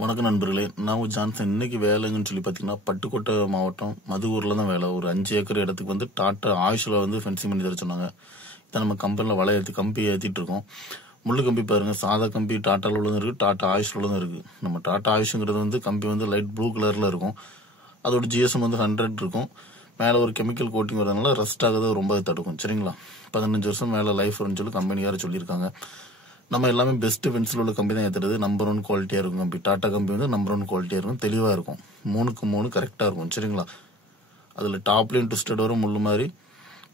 வணக்கம் நண்பர்களே, நான் ஜான்சன். இன்னைக்கு வேலைங்கன்னு சொல்லி பார்த்தீங்கன்னா, பட்டுக்கோட்டை மாவட்டம் மதுவூரில் தான் வேலை. ஒரு 5 ஏக்கர் இடத்துக்கு வந்து டாட்டா ஆயுஷில் வந்து ஃபென்சிங் பண்ணி தர சொன்னாங்க. இதை நம்ம கம்பெனியில் வலை ஏற்றி கம்பி ஏற்றிட்டு இருக்கோம். முள்ளு கம்பி பாருங்க, சாதா கம்பி டாட்டாவில் உள்ளதும் இருக்குது, டாட்டா ஆயுஷில் உள்ளதும் இருக்குது. நம்ம டாட்டா ஆயுஷுங்கிறது வந்து கம்பி வந்து லைட் ப்ளூ கலரில் இருக்கும். அதோட ஜிஎஸ்எம் வந்து 100 இருக்கும். மேலே ஒரு கெமிக்கல் கோட்டிங் வரதுனால ரஸ்ட் ஆகுது ரொம்ப தடுக்கும். சரிங்களா, 15 வருஷம் மேலே லைஃப் வரும்னு சொல்லி கம்பெனியார சொல்லியிருக்காங்க. நம்ம எல்லாமே பெஸ்ட் பென்சில் உள்ள கம்பி தான் ஏற்றுறது. நம்பர் 1 குவாலிட்டியாக இருக்கும் கம்பி. டாட்டா கம்பி வந்து நம்பர் 1 குவாலிட்டியாக இருக்கும், தெளிவாக இருக்கும். 3க்கு 3 கரெக்டாக இருக்கும். சரிங்களா, அதில் டாப்லேயும் ட்விஸ்டட் வரும், முள்ளு மாதிரி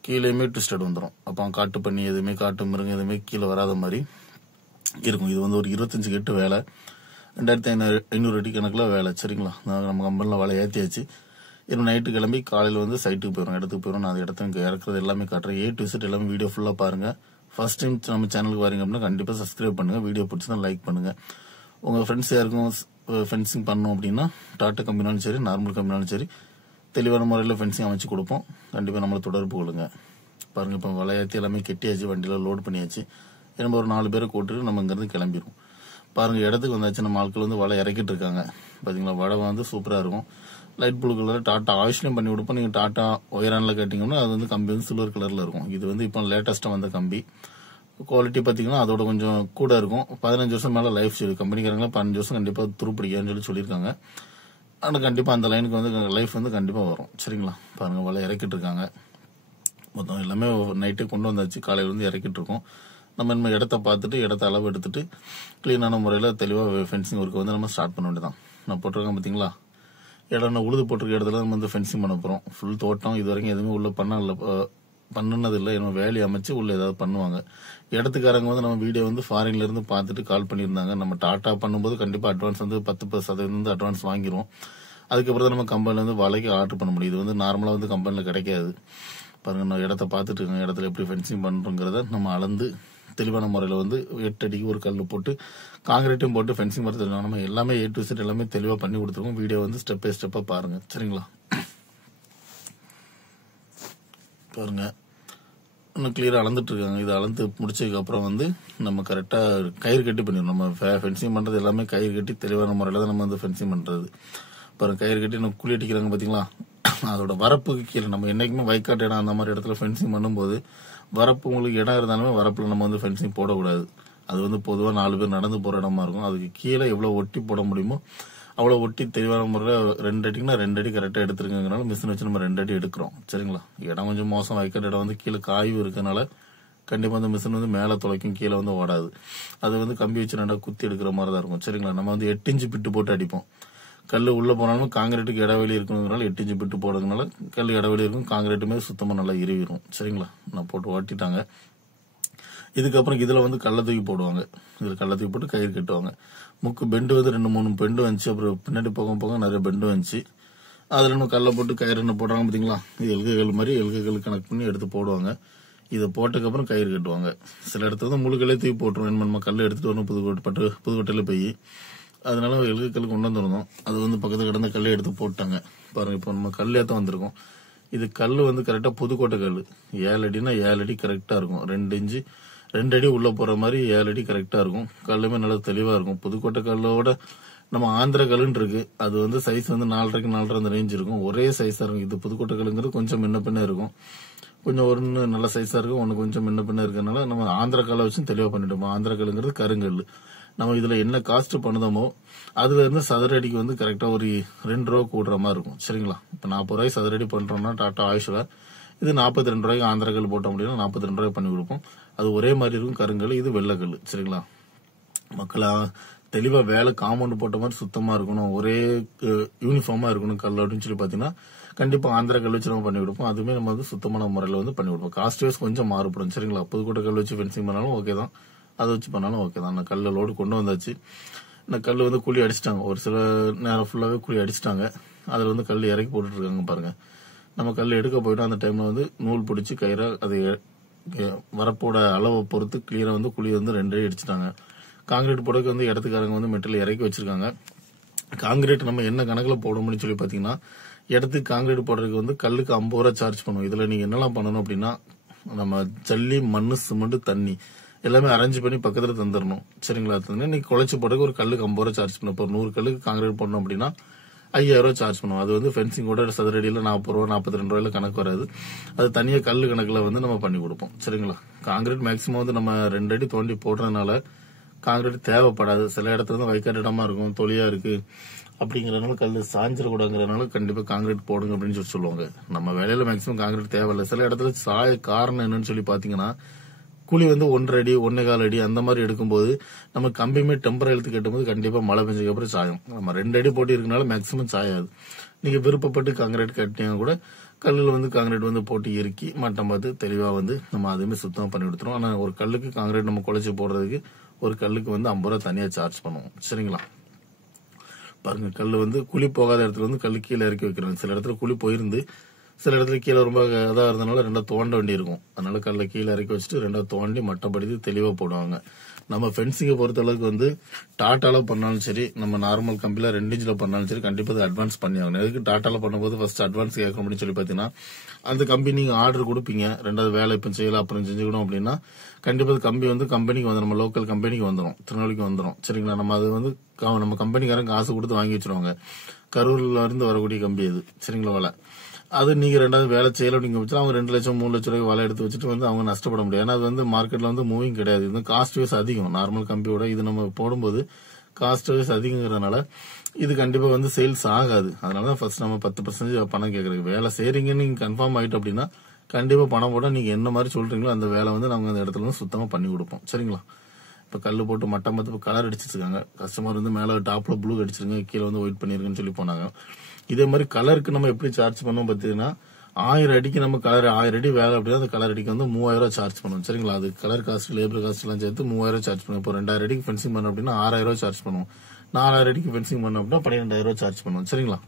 கீழேயுமே ட்விஸ்டட் வந்துடும். அப்போ காட்டு பண்ணி எதுவுமே காட்டு மிருங்க எதுவுமே கீழே வராத மாதிரி இருக்கும். இது வந்து ஒரு 25 கெட்டு வேலை, 2500 அடி கணக்கில் வேலை. சரிங்களா, நம்ம கம்பெனியில் வேலை ஏற்றியாச்சு. இன்னும் நைட்டு கிளம்பி காலையில் வந்து சைட்டுக்கு போயிடும், இடத்துக்கு போயிடும். நான் அந்த இடத்துக்கு இறக்குறது எல்லாமே காட்டுறேன். A to Z எல்லாமே வீடியோ ஃபுல்லாக பாருங்கள். ஃபர்ஸ்ட் டைம் நம்ம சேனலுக்கு வரீங்க அப்படின்னா கண்டிப்பாக சப்ஸ்கிரைப் பண்ணுங்கள். வீடியோ பிடிச்சா லைக் பண்ணுங்கள். உங்கள் ஃப்ரெண்ட்ஸ் யாருக்கும் ஃபென்சிங் பண்ணணும் அப்படின்னா டாட்டா கம்பெனினாலும் சரி, நார்மல் கம்பெனினாலும் சரி, தெளிவான முறையில் ஃபென்சிங் அமைச்சு கொடுப்போம். கண்டிப்பாக நம்மளை தொடர்பு கொள்ளுங்க. பாருங்கள், இப்போ விளையாட்டி எல்லாமே கெட்டியாச்சு, வண்டியில் லோட் பண்ணியாச்சு. நம்ம ஒரு 4 பேரை கூட்டிட்டு நம்ம இங்கேருந்து கிளம்பிடுவோம். பாருங்கள், இடத்துக்கு வந்தாச்சு. நம்ம ஆட்கள் வந்து வலை இறக்கிட்டு இருக்காங்க. பார்த்தீங்களா, வலை வந்து சூப்பராக இருக்கும். லைட் ப்ளூ கலர் டாட்டா ஆயுஷ்லையும் பண்ணி கொடுப்போம். நீங்கள் டாட்டா ஒயரானில் கேட்டிங்கன்னா அது வந்து கம்பி வந்து சில்வர் கலரில் இருக்கும். இது வந்து இப்போ லேட்டஸ்ட்டாக வந்த கம்பி. குவாலிட்டி பார்த்தீங்கன்னா அதோட கொஞ்சம் கூட இருக்கும். 15 வருஷம் மேலே லைஃப் சொல்லி கம்பெனிக்காரங்களா 15 வருஷம் கண்டிப்பாக துருப்பிடிக்கான்னு சொல்லியிருக்காங்க. ஆனால் கண்டிப்பாக அந்த லைனுக்கு வந்து லைஃப் வந்து கண்டிப்பாக வரும். சரிங்களா, பாருங்கள், வலை இறக்கிட்டு இருக்காங்க. மொத்தம் எல்லாமே நைட்டே கொண்டு வந்தாச்சு. காலையில் வந்து இறக்கிட்டு இருக்கோம். நம்ம இடத்த பார்த்துட்டு இடத்த அளவு எடுத்துட்டு கிளீனான முறையில் தெளிவாக ஃபென்சிங் ஒர்க்கு வந்து நம்ம ஸ்டார்ட் பண்ண வேண்டியதான். நான் போட்டிருக்கேன் பார்த்தீங்களா, இடம் உழுது போட்டிருக்க இடத்துல நம்ம வந்து ஃபென்சிங் பண்ண போகிறோம். ஃபுல் தோட்டம். இது வரைக்கும் எதுவுமே உள்ள பண்ணினதில்லை. என்ன வேலி அமைச்சு உள்ள ஏதாவது பண்ணுவாங்க. இடத்துக்காரங்க வந்து நம்ம வீடியோ வந்து ஃபாரின்ல இருந்து பார்த்துட்டு கால் பண்ணியிருந்தாங்க. நம்ம டாட்டா பண்ணும்போது கண்டிப்பாக அட்வான்ஸ் வந்து 10% வந்து அட்வான்ஸ் வாங்கிடுவோம். அதுக்கப்புறம் தான் நம்ம கம்பெனில வந்து வலைக்கு ஆர்டர் பண்ண முடியும். இது வந்து நார்மலாக வந்து கம்பெனியில் கிடைக்காது. பாருங்க, நம்ம இடத்த பார்த்துட்டு இருக்கோம். இடத்துல எப்படி ஃபென்சிங் பண்ணுறோங்கிறத நம்ம அளந்து தெளிவான முறையில் வந்து 8 அடிக்கு ஒரு கல் போட்டு காங்கிரீட்டும் போட்டு ஃபென்சிங் மாதிரி நம்ம எல்லாமே A to Z எல்லாமே தெளிவாக பண்ணி கொடுத்துருக்கோம். வீடியோ வந்து ஸ்டெப் பை ஸ்டெப்பாக பாருங்க. சரிங்களா, பாருங்க, இன்னும் கிளியராக அளந்துட்டு இருக்காங்க. இதை அளந்து முடிச்சதுக்கு அப்புறம் வந்து நம்ம கரெக்டாக கயிறு கட்டி பண்ணிடணும். நம்ம ஃபென்சிங் பண்ணுறது எல்லாமே கயிறு கட்டி தெளிவான முறையில் தான் நம்ம வந்து ஃபென்சிங் பண்ணுறது. பாருங்க, கயிறு கட்டி நம்ம குழி அடிக்கிறாங்க பார்த்தீங்களா, அதோட வரப்புக்கு கீழே நம்ம என்னைக்குமே வைக்காட்டு இடம் அந்த மாதிரி இடத்துல ஃபென்சிங் பண்ணும்போது வரப்பு உங்களுக்கு இடம் இருந்தாலுமே வரப்புல நம்ம வந்து ஃபென்சிங் போடக்கூடாது. அது வந்து பொதுவாக 4 பேர் நடந்து போகிற இடமா இருக்கும். அதுக்கு கீழே எவ்வளோ ஒட்டி போட முடியுமோ அவ்வளோ ஒட்டி தெளிவான முறையில் 2 அடிக்குன்னா 2 அடி கரெக்டாக எடுத்துருக்கனால மிஷின் வச்சு நம்ம 2 அடி எடுக்கிறோம். சரிங்களா, இடம் கொஞ்சம் மோசம், வைக்கிற இடம் வந்து கீழே காய்வு இருக்கனால கண்டிப்பாக அந்த மிஷின் வந்து மேலே துளைக்கும், கீழே வந்து ஓடாது. அது வந்து கம்பி வச்சு 2 குத்தி எடுக்கிற மாதிரி தான் இருக்கும். சரிங்களா, நம்ம வந்து 8 இன்ச்சு பிட்டு போட்டு அடிப்போம். கல் உள்ளே போனாலும் காங்கிரீட்டுக்கு இடைவெளி இருக்கணுங்கிறனால 8 இன்ச்சு பிட்டு போடுறதுனால கல் இடைவெளி இருக்கும், காங்கிரீட்டுமே சுத்தமாக நல்லா இறுவிடும். சரிங்களா, நான் போட்டு ஓட்டிட்டாங்க. இதுக்கப்புறம் இதில் வந்து கல்லை தூக்கி போடுவாங்க. இதில் கல்லை தூக்கி போட்டு கயிறு கட்டுவாங்க. முக்கு பெண்டு வந்து 2-3 பெண்டு வந்துச்சு. அப்புறம் பின்னாடி போக போக நிறைய பெண்டு வந்துச்சு. அதில் நம்ம கல்லை போட்டு கயிறு என்ன போடுறாங்க பார்த்தீங்களா, இது எல்கைகள் மாதிரி எல்கைகள் கனெக்ட் பண்ணி எடுத்து போடுவாங்க. இதை போட்டதுக்கப்புறம் கயிறு கட்டுவாங்க. சில இடத்துல வந்து முழு கல்லே தூக்கி போட்டுருவோம். நம்ம கல் எடுத்துகிட்டு வரணும் புதுக்கோட்டையில் போய், அதனால எல்கைக்கல் கொண்டு வந்துருந்தோம். அது வந்து பக்கத்தில் கிடந்த கல்லை எடுத்து போட்டாங்க. பாருங்க, இப்போ நம்ம கல் ஏற்ற வந்திருக்கோம். இது கல் வந்து கரெக்டாக புதுக்கோட்டை கல் 7 அடினா 7 அடி கரெக்டாக இருக்கும். 2 அடி உள்ளே போகிற மாதிரி 7 அடி கரெக்டாக இருக்கும். கல்லுமே நல்லா தெளிவாக இருக்கும். புதுக்கோட்டை கல்லோட நம்ம ஆந்திரா கல்லுன்னு இருக்கு, அது வந்து சைஸ் வந்து 4.5 4.5 அந்த ரேஞ்ச் இருக்கும். ஒரே சைஸாக இருக்கும். இது புதுக்கோட்டை கல்லுங்கிறது கொஞ்சம் முன்ன பின்ன இருக்கும். கொஞ்சம் ஒன்று நல்ல சைஸாக இருக்கும், ஒன்று கொஞ்சம் முன்ன பின்ன இருக்கிறதுனால நம்ம ஆந்திரா கல்லை வச்சு தெளிவாக பண்ணிட்டோம். ஆந்திரா கல்லுங்கிறது கருங்கல். நம்ம இதில் என்ன காஸ்ட் பண்ணுதோமோ அதுல இருந்து சதுர அடிக்கு வந்து கரெக்டாக ஒரு 2 ரூபா கூடுற மாதிரி இருக்கும். சரிங்களா, இப்போ 40 ரூபாய்க்கு சதுர அடி பண்ணுறோம்னா டாட்டா ஆயுஷில் இது 42 ரூபாய்க்கு ஆந்திரா கல் போட்டோம் அப்படின்னா 42 ரூபாய்க்கு பண்ணி கொடுப்போம். அது ஒரே மாதிரி இருக்கும் கருங்கல், இது வெள்ளைக்கல். சரிங்களா, மக்களா தெளிவாக வேலை காம்பவுண்ட் போட்ட மாதிரி சுத்தமாக இருக்கணும், ஒரே யூனிஃபார்மாக இருக்கணும் கல் அப்படின்னு சொல்லி பார்த்தீங்கன்னா கண்டிப்பாக ஆந்திரா கல் வச்சு நம்ம பண்ணி கொடுப்போம். அதுவுமே நம்ம வந்து சுத்தமான முறையில் வந்து பண்ணி கொடுப்போம். காஸ்ட் வைஸ் கொஞ்சம் மாறுபடும். சரிங்களா, புதுக்கோட்டை கல் வச்சு ஃபென்சிங் பண்ணாலும் ஓகே தான், அதை வச்சு பண்ணாலும் ஓகே தான். நான் கல்ல லோடு கொண்டு வந்தாச்சு. நான் கல் வந்து குழி அடிச்சிட்டாங்க. ஒரு சில நேரம் ஃபுல்லாகவே குழி அடிச்சிட்டாங்க. அதில் வந்து கல் இறக்கி போட்டுட்டு இருக்காங்க. பாருங்க, நம்ம கல் எடுக்க போயிட்டோம். அந்த டைம்ல வந்து நூல் பிடிச்சி கயிறை அது வரப்போட அளவை பொறுத்து கிளியரா வந்து குழி வந்து 2 அடி அடிச்சிட்டாங்க. காங்கிரீட் போடுறதுக்கு வந்து இடத்துக்காரங்க வந்து மெட்டீரியல் இறக்கி வச்சிருக்காங்க. காங்கிரீட் நம்ம என்ன கணக்கில் போடணும்னு சொல்லி பார்த்தீங்கன்னா, இடத்துக்கு காங்கிரீட் போடுறதுக்கு வந்து கல்லுக்கு 50 ரூபா சார்ஜ் பண்ணுவோம். இதில் நீங்கள் என்னெல்லாம் பண்ணணும் அப்படின்னா, நம்ம ஜல்லி, மண், சிமெண்ட், தண்ணி எல்லாமே அரேஞ்ச் பண்ணி பக்கத்துல தந்துடணும். சரிங்களா? நீங்க குழைச்சு போறதுக்கு ஒரு கல்லுக்கு 50 ரூபா சார்ஜ் பண்ணும். இப்போ 100 கல்லுக்கு காங்கிரீட் பண்ணோம் அப்படின்னா 5000 ரூபா சார்ஜ் பண்ணுவோம். அது வந்து ஃபென்சிங்கோட சதுரடியில 40 ரூபா 42 ரூபாயில கணக்கு வராது. அது தனியா கல்லு கணக்குல வந்து நம்ம பண்ணி கொடுப்போம். சரிங்களா? காங்கிரீட் மேக்சிமம் வந்து நம்ம 2 அடி தோண்டி போடுறதுனால காங்கிரீட் தேவைப்படாது. சில இடத்துல வந்து வைக்காட்டு இடமா இருக்கும், தொலியா இருக்கு அப்படிங்கறதுனால கல்லு சாஞ்சிடக்கூடாதுங்கிறதுனால கண்டிப்பா காங்கிரீட் போடுங்க அப்படின்னு சொல்லுவாங்க. நம்ம வேலையில மேக்சிமம் காங்கிரீட் தேவையில்லை. சில இடத்துல சாய காரணம் என்னன்னு சொல்லி பாத்தீங்கன்னா, குழி வந்து 1.5 அடி 1.25 அடி அந்த மாதிரி எடுக்கும்போது நம்ம கம்பியுமே டெம்பர் இழுத்து கட்டும்போது கண்டிப்பா மழை பெஞ்சதுக்கு அப்புறம் சாயும். நம்ம 2 அடி போட்டி இருக்கனால மேக்சிமம் சாயாது. நீங்க விருப்பப்பட்டு காங்கிரீட் கட்டினா கூட கல்லுல வந்து காங்கிரீட் வந்து போட்டு இறுக்கி மட்டம் பார்த்து தெளிவா வந்து நம்ம அதுவுமே சுத்தமா பண்ணி கொடுத்துரும். ஆனா ஒரு கல்லுக்கு காங்கிரீட் நம்ம குழைச்சு போடுறதுக்கு ஒரு கல்லுக்கு வந்து 50 ரூபா தனியா சார்ஜ் பண்ணுவோம். சரிங்களா? பாருங்க, கல்லு வந்து குழி போகாத இடத்துல வந்து கல்லு கீழே இறக்கி வைக்கிறாங்க. சில இடத்துல குழி போயிருந்து சில இடத்துல கீழே ரொம்ப இதா இருந்தனால 2 தோண்ட வேண்டி இருக்கும். அதனால கல்ல கீழே இறக்கி வச்சுட்டு 2 தோண்டி மட்டப்படுத்தி தெளிவா போடுவாங்க. நம்ம ஃபென்சிங்கை பொறுத்த அளவுக்கு வந்து டாட்டால பண்ணாலும் சரி, நம்ம நார்மல் கம்பில 2 இன்ச்ல பண்ணாலும் சரி, கண்டிப்பா அது அட்வான்ஸ் பண்ணி ஆகணும். எதுக்கு டாட்டால பண்ணும்போது ஃபர்ஸ்ட் அட்வான்ஸ் கேட்கணும் அப்படின்னு சொல்லி பாத்தீங்கன்னா, அந்த கம்பி நீங்க ஆர்டர் கொடுப்பீங்க, 2வது வேலை இப்ப செய்யலாம் அப்புறம் செஞ்சுக்கணும் அப்படின்னா கண்டிப்பா கம்பி வந்து கம்பெனிக்கு வந்து நம்ம லோக்கல் கம்பெனிக்கு வந்துடும், திருநெல்வேலிக்கு வந்துடும். சரிங்களா? நம்ம அது வந்து நம்ம கம்பெனிக்காரங்க காசு கொடுத்து வாங்கி வச்சிருவாங்க. கரூர்ல இருந்து வரக்கூடிய கம்பி அது. சரிங்களா? வலை அது நீங்க 2வது வேலை செய்யல அப்படிங்க வச்சு அவங்க 2 லட்சம் 3 லட்சம் ரூபாய் வலை எடுத்து வச்சுட்டு வந்து அவங்க நஷ்டப்பட முடியாது. ஏன்னா அது வந்து மார்க்கெட்ல வந்து மூவிங் கிடையாது. இது காஸ்ட் வைஸ் அதிகம். நார்மல் கம்பியோட இது நம்ம போடும்போது காஸ்ட் வைஸ் அதிகங்கிறதுனால இது கண்டிப்பா வந்து சேல்ஸ் ஆகாது. அதனாலதான் ஃபர்ஸ்ட் நம்ம 10% பணம் கேட்கறது. வேலை செய்றீங்கன்னு நீங்க கன்ஃபார்ம் ஆயிட்டு அப்படின்னா கண்டிப்பா பணம் போட நீங்க என்ன மாதிரி சொல்றீங்களோ அந்த வேலை வந்து நாங்க அந்த இடத்துல வந்து சுத்தமா பண்ணி கொடுப்போம். சரிங்களா? இப்ப கல்லு போட்டு மட்டம் பார்த்து கலர் அடிச்சிருக்காங்க. கஸ்டமர் வந்து மேல டாப்ல ப்ளூ அடிச்சிருங்க, கீழே வந்து ஒயிட் பண்ணிருக்குன்னு சொல்லி போனாங்க. இதே மாதிரி கலருக்கு நம்ம எப்படி சார்ஜ் பண்ணுவோம் பாத்தீங்கன்னா, 1000 அடிக்கு நம்ம கலர் 1000 அடி வேலை அப்படின்னா அந்த கலர் அடிக்கு வந்து 3000 ரூபாய் சார்ஜ் பண்ணுவோம். சரிங்களா? அது கலர் காஸ்ட் லேபர் காஸ்ட் எல்லாம் சேர்த்து 3000 ரூபாய் சார்ஜ் பண்ணுவோம். இப்போ 2000 அடிக்கு ஃபென்சிங் பண்ணோம் அப்படின்னா 6000 ரூபாய் சார்ஜ் பண்ணுவோம். 4000 அடிக்கு ஃபென்சிங் பண்ணோம் அப்படின்னா 12000 ரூபாய் சார்ஜ் பண்ணுவோம். சரிங்களா?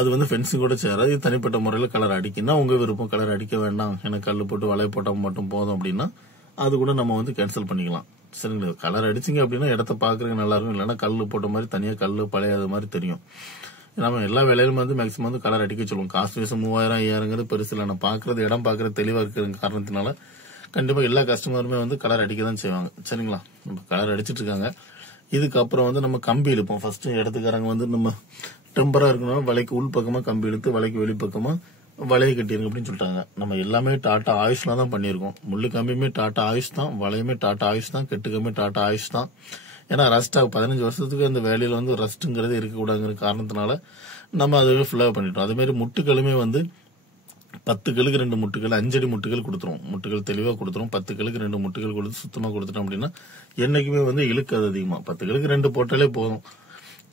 அது வந்து ஃபென்சிங் கூட சேராது. இது தனிப்பட்ட முறையில கலர் அடிக்குன்னா உங்க விருப்பம். கலர் அடிக்க வேண்டாம், எனக்கு கல்லு போட்டு வளைய போட்டா மட்டும் போதும் அப்படின்னா அது கூட நம்ம வந்து கேன்சல் பண்ணிக்கலாம். சரிங்களா? கலர் அடிச்சிங்க அப்படின்னா இடத்த பாக்குறதுக்கு நல்லா இருக்கும். இல்லைன்னா கல்லு போட்ட மாதிரி தனியா கல்லு பழையாத மாதிரி தெரியும். நம்ம எல்லா வேலையிலும் வந்து மேக்சிமம் வந்து கலர் அடிக்க சொல்லுவோம். காஸ்ட் வைஸ் 3000 5000 பெருசு இல்லை. நான் பாக்குறது இடம் பாக்குறது தெளிவா இருக்கிற காரணத்தினால கண்டிப்பா எல்லா கஸ்டமருமே வந்து கலர் அடிக்க தான் செய்வாங்க. சரிங்களா? நம்ம கலர் அடிச்சிட்டு இருக்காங்க. இதுக்கப்புறம் வந்து நம்ம கம்பி இழுப்போம். ஃபர்ஸ்ட் இடத்துக்காரங்க வந்து நம்ம டெம்பரா இருக்கணும், வலைக்கு உள் பக்கமா கம்பி இழுத்து வலைக்கு வெளிப்பக்கமா வலையை கட்டிருங்க அப்படின்னு சொல்லிட்டாங்க. நம்ம எல்லாமே டாட்டா ஆயுஷ்ல தான் பண்ணிருக்கோம். முள்ளு கம்பியுமே டாட்டா ஆயுஷ் தான், வலையுமே டாட்டா ஆயுஷ் தான், கெட்டு கம்பி டாட்டா ஆயுஷ் தான். ஏன்னா ரஸ்ட் 15 வருஷத்துக்கு அந்த வேலையில வந்து ரஸ்ட்ங்கிறது இருக்கக்கூடாதுங்கிற காரணத்தினால நம்ம அதுவே ஃபுல்லா பண்ணிட்டோம். அதே மாதிரி முட்டுகளுமே வந்து 10 கல்லுக்கு 2 முட்டுகள் 5 அடி முட்டுகள் கொடுத்துரும். முட்டுகள் தெளிவா கொடுத்துரும். 10 கல்லுக்கு 2 முட்டுகள் கொடுத்து சுத்தமா கொடுத்துட்டோம் அப்படின்னா என்னைக்குமே வந்து இழுக்காது அதிகமா. 10 கல்லுக்கு 2 போட்டாலே போதும்.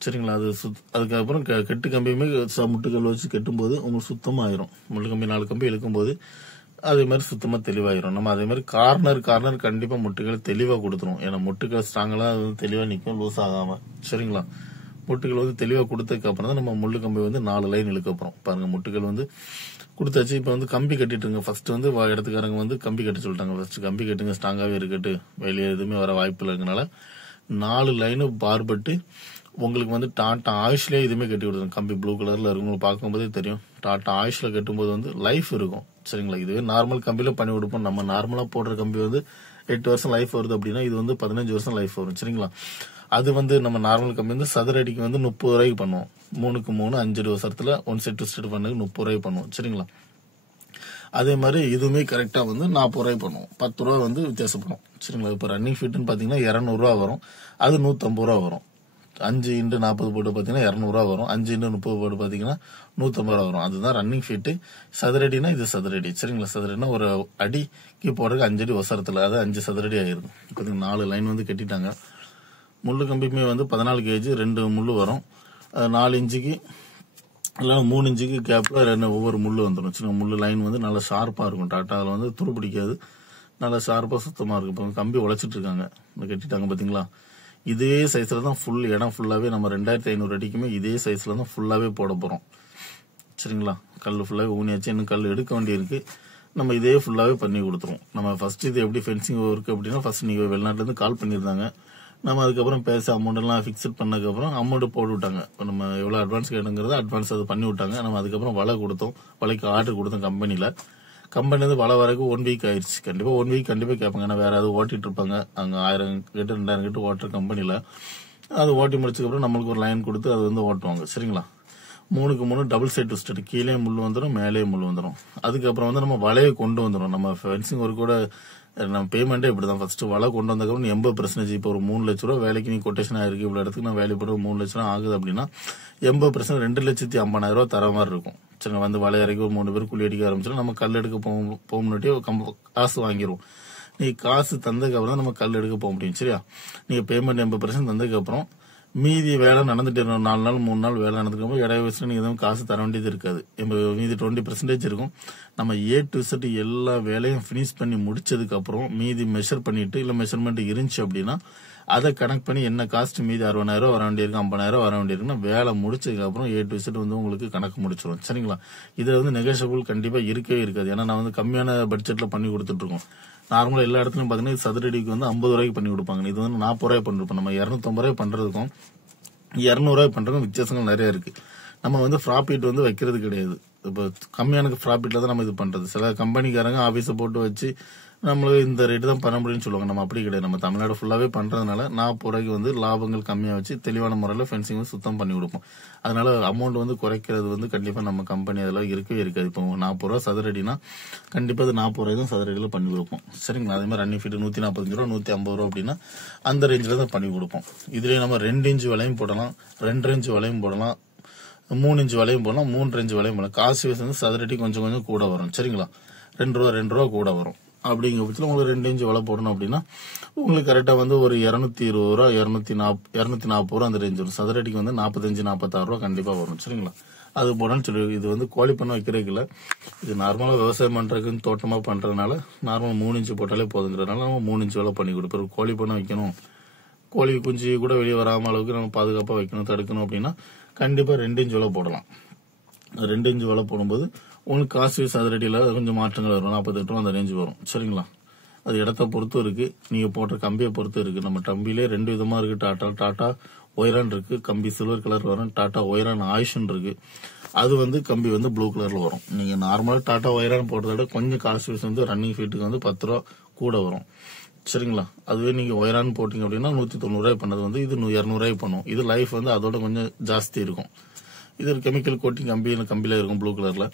சரிங்களா? அது அதுக்கப்புறம் கெட்டு கம்பியுமே முட்டுகள் வச்சு கெட்டும் போது உங்களுக்கு சுத்தமா ஆயிரும். முள்ளு கம்பி 4 கம்பி இழுக்கும் போது அதே மாதிரி சுத்தமா தெளிவாயிரும். நம்ம அதே மாதிரி கார்னர் கண்டிப்பா முட்டுகள் தெளிவா கொடுத்துரும். ஏன்னா முட்டுகள் ஸ்ட்ராங்கெல்லாம் தெளிவா நிக்கும், லூஸ் ஆகாம. சரிங்களா? முட்டுகள் வந்து தெளிவா கொடுத்ததுக்கு அப்புறம் தான் நம்ம முள்ளு கம்பி வந்து 4 லைன் இழுக்க போறோம். பாருங்க, முட்டுகள் வந்து கொடுத்தாச்சு. இப்ப வந்து கம்பி கட்டிட்டுங்க. ஃபர்ஸ்ட் வந்து இடத்துக்காரங்க வந்து கம்பி கட்ட சொல்லிட்டாங்க. ஃபர்ஸ்ட் கம்பி கட்டுங்க, ஸ்ட்ராங்காவே இருக்கட்டு, வெளியே எதுவுமே வர வாய்ப்பு இல்லைங்கனால 4 லைனு பார்பட்டு உங்களுக்கு வந்து டாட்டா ஆயுஷ்லயே இதுமே கட்டி கொடுத்துரும். கம்பி ப்ளூ கலர்ல இருக்கும், உங்களுக்கு பார்க்கும்போதே தெரியும். டாட்டா ஆயுஷ்ல கட்டும்போது வந்து லைஃப் இருக்கும். சரிங்களா? இதுவே நார்மல் கம்பியில பண்ணி கொடுப்போம். நம்ம நார்மலா போடுற கம்பி வந்து 8 வருஷம் லைஃப் வருது அப்படின்னா இது வந்து 15 வருஷம் லைஃப் வரும். சரிங்களா? அது வந்து நம்ம நார்மல் கம்பி வந்து சதுர அடிக்கு வந்து 30 ரூபாய்க்கு பண்ணுவோம். 3க்கு 3 5 வருஷத்துல 1 செட் 2 செட் பண்ணதுக்கு 30 ரூபாய் பண்ணுவோம். சரிங்களா? அதே மாதிரி இதுவுமே கரெக்டா வந்து 40 ரூபாய் பண்ணுவோம். 10 ரூபாய் வந்து வித்தியாசப்படும். சரிங்களா? இப்ப ரன்னிங் ஃபீட்னு பாத்தீங்கன்னா 200 ரூபாய் வரும். அது 150 ரூபாய் வரும். 5x40 போட்டு பாத்தீங்கன்னா 200 ரூபாய் வரும். 5x30 போட்டு பாத்தீங்கன்னா 150 ரூபாய் வரும். அதுதான் ரன்னிங் ஃபீட். சதுரடினா இது சதுரடி. சரிங்களா? சதுரடினா ஒரு அடிக்கு போறதுக்கு 5 அடி ஒசரத்துல, அது 5 சதுரடி ஆயிருக்கும். இப்ப 4 லைன் வந்து கட்டிட்டாங்க. முள்ளு கம்பியுமே வந்து 14 கேஜ் 2 முள்ளு வரும். 4 இன்ச்சுக்கு இல்ல 3 இன்ச்சுக்கு கேப்ல ஒவ்வொரு முள்ளு வந்துடும். முள்ளு லைன் வந்து நல்லா ஷார்ப்பா இருக்கும். டாட்டா அதுல வந்து துரு பிடிக்காது, நல்லா ஷார்ப்பா சுத்தமா இருக்கும். இப்ப கம்பி உழைச்சிட்டு இருக்காங்க, கட்டிட்டாங்க பாத்தீங்களா? இதே சைஸ்ல தான் ஃபுல் இடம் ஃபுல்லாவே நம்ம 2500 அடிக்குமே இதே சைஸ்ல தான் ஃபுல்லாவே போட போறோம். சரிங்களா? கல் ஃபுல்லாவே ஊனியாச்சு, இன்னும் கல் எடுக்க வேண்டி இருக்கு. நம்ம இதே ஃபுல்லாவே பண்ணி கொடுத்துருவோம். நம்ம ஃபர்ஸ்ட் இது எப்படி ஃபென்சிங் ஒர்க் அப்படின்னா ஃபர்ஸ்ட் நீங்க வெளிநாட்டுல இருந்து கால் பண்ணிருந்தாங்க. நம்ம அதுக்கப்புறம் பேச அமௌண்ட் எல்லாம் பிக்சட் பண்ணதுக்கு அப்புறம் அமௌண்ட் போட்டு விட்டாங்க. நம்ம எவ்வளவு அட்வான்ஸ் கேட்டுங்கிறத அட்வான்ஸ் அது பண்ணி விட்டாங்க. நம்ம அதுக்கப்புறம் வலை கொடுத்தோம், வலைக்கு ஆர்டர் கொடுத்தோம் கம்பெனில. கம்பெனி வந்து வலை வரைக்கும் 1 வீக் ஆயிடுச்சு. கண்டிப்பா 1 வீக் கண்டிப்பா கேட்பாங்க. ஏன்னா வேற ஏதாவது ஓட்டிட்டு இருப்பாங்க அங்க 1000 கிட்ட 2000 கிட்ட ஓட்டுற கம்பெனில. அது ஓட்டி முடிச்சதுக்கு அப்புறம் நம்மளுக்கு ஒரு லைன் கொடுத்து அது வந்து ஓட்டுவாங்க. சரிங்களா? 3க்கு 3 டபுள் சைட் ட்விஸ்டட், கீழே முள் வந்துடும், மேலே முள் வந்துடும். அதுக்கப்புறம் வந்து நம்ம வலையை கொண்டு வந்துடும். நம்ம ஃபென்சிங் ஒர்க் கூட நம்ம பேமெண்ட்டே இப்படிதான். ஃபர்ஸ்ட் வலை கொண்டு வந்ததுக்கப்புறம் 80%, இப்போ ஒரு 3 லட்ச ரூபா வேலைக்கு நீ கொட்டேஷன் ஆயிருக்கு, இவ்வளவு இடத்துக்கு நான் வேலை போட்டு 3 லட்சம் ஆகுது அப்படின்னா 80% 2,50,000 ரூபா தர மாதிரி இருக்கும். சரி, வந்து வலை இறக்கி ஒரு 3 பேர் குழி அடிக்க ஆரம்பிச்சிடும். நம்ம கல் எடுக்க போகணுட்டே காசு வாங்கிடுவோம். நீ காசு தந்ததுக்கு அப்புறம் தான் நம்ம கல் எடுக்க போக முடியும். சரியா? நீங்க பேமெண்ட் 80% தந்ததுக்கு அப்புறம் மீதி வேலை நடந்துட்டு இருக்கணும். 4 நாள் 3 நாள் வேலை நடந்துக்கும் இடைய வயசுல நீங்க எதுவும் காசு தர வேண்டியது இருக்காது. மீதி 20% இருக்கும். நம்ம A to Z எல்லா வேலையும் பினிஷ் பண்ணி முடிச்சதுக்கு அப்புறம் மீதி மெஷர் பண்ணிட்டு, இல்ல மெஷர்மெண்ட் இருந்துச்சு அப்படின்னா அதை கனெக்ட் பண்ணி என்ன காஸ்ட் மீதி 60,000 வர வேண்டியிருக்கு, 50,000 வர வேண்டியிருக்குன்னா வேலை முடிச்சதுக்கு அப்புறம் A to Z வந்து உங்களுக்கு கணக்கு முடிச்சிடும். சரிங்களா? இது வந்து நெகோஷியபிள் கண்டிப்பா இருக்கவே இருக்காது. ஏன்னா நான் வந்து கம்மியான பட்ஜெட்ல பண்ணி கொடுத்துட்டு இருக்கோம். நார்மலா எல்லா இடத்துலயும் பாத்தீங்கன்னா சதுரடிக்கு வந்து 50 ரூபாய்க்கு பண்ணி கொடுப்பாங்க. இது வந்து 40 ரூபாய் பண்ணிருப்போம். நம்ம 250 ரூபாய் பண்றதுக்கும் 200 ரூபாய் பண்றதுக்கும் வித்தியாசங்கள் நிறைய இருக்கு. நம்ம வந்து ப்ராஃபிட் வந்து வைக்கிறது கிடையாது. இப்போ கம்மியான ப்ராஃபிட்ல தான் நம்ம இது பண்றது. சில கம்பெனிக்காரங்க ஆபீஸ போட்டு வச்சு நம்மளுக்கு இந்த ரேட்டு தான் பண்ண முடியும்னு சொல்லுவாங்க. நம்ம அப்படி கிடையாது. நம்ம தமிழ்நாடு ஃபுல்லாவே பண்றதுனால 40 ரூபாய்க்கு வந்து லாபங்கள் கம்மியா வச்சு தெளிவான முறையில ஃபென்சிங் வந்து சுத்தம் பண்ணி கொடுப்போம். அதனால அமௌண்ட் வந்து குறைக்கிறது வந்து கண்டிப்பா நம்ம கம்பெனி அதெல்லாம் இருக்கவே இருக்காது. இப்போ 40 ரூபா சதுரடினா கண்டிப்பா அது 40 ரூபாய் தான் சதுரடியில பண்ணி கொடுப்போம். சரிங்களா? அதே மாதிரி ரன்னிங் ஃபீட் 145 ரூபா 150 ரூபா அப்படின்னா அந்த ரேஞ்சில தான் பண்ணி கொடுப்போம். இதுலயே நம்ம 2 இன்ச் வலையும் போடலாம், 2 இன்ச் வலையும் போடலாம், 3 இன்ச் வலையும் போடலாம், 3 இன்ச் வலையும் போடலாம். காசு வேஸ் வந்து சதுரடி கொஞ்சம் கொஞ்சம் கூட வரும். சரிங்களா? 2 ரூபா கூட வரும். அப்படிங்கிற பட்சத்தில் உங்களுக்கு 2 இன்ச் வலை போடணும் அப்படின்னா உங்களுக்கு கரெக்டா வந்து ஒரு 220 ரூபா 240 ரூபா அந்த ரேஞ்ச் வரும். சதுரடிக்கு வந்து 45-46 ரூபா கண்டிப்பா வரும். சரிங்களா? அது போடணும்னு சொல்லி இது வந்து கோழி பண்ண வைக்கிறதுக்கு இல்ல, இது நார்மலா விவசாயம் பண்றதுக்கு தோட்டமா பண்றதுனால நார்மல் 3 இன்ச் போட்டாலே போதுங்கிறதுனால நம்ம 3 இன்ச் வலை பண்ணி கொடுப்போம். கோழி பண்ண வைக்கணும், கோழி குஞ்சு கூட வெளியே வராம அளவுக்கு நம்ம பாதுகாப்பா வைக்கணும், தடுக்கணும் அப்படின்னா கண்டிப்பா 2 இன்ச் வலை போடலாம். 2 இன்ச் வலை போடும்போது உங்களுக்கு காசு சதுரடியில கொஞ்சம் மாற்றங்கள் வரும். 48 ரூபா அந்த ரேஞ்ச் வரும். சரிங்களா? அது இடத்த பொறுத்து இருக்கு, நீங்க போட்ட கம்பியை பொறுத்து இருக்கு. நம்ம கம்பியிலே 2 விதமா இருக்கு. டாடா ஒயரான் இருக்கு, கம்பி சில்வர் கலர் வரும். டாடா ஒயரான் ஆயுஷன் இருக்கு. அது வந்து கம்பி வந்து ப்ளூ கலர்ல வரும். நீங்க நார்மலா டாடா ஒயரான் போடுறத விட கொஞ்சம் காசு வந்து ரன்னிங் ஃபீட்டுக்கு வந்து 10 ரூபா கூட வரும். சரிங்களா? அதுவே நீங்க ஒயரான் போட்டீங்க அப்படின்னா 190 ரூபாய் பண்ணது வந்து இது 200 ரூபாய் பண்ணும். இது லைஃப் வந்து அதோட கொஞ்சம் ஜாஸ்தி இருக்கும். இது ஒரு கெமிக்கல் கோட்டிங் கம்பியில இருக்கும் ப்ளூ கலர்ல.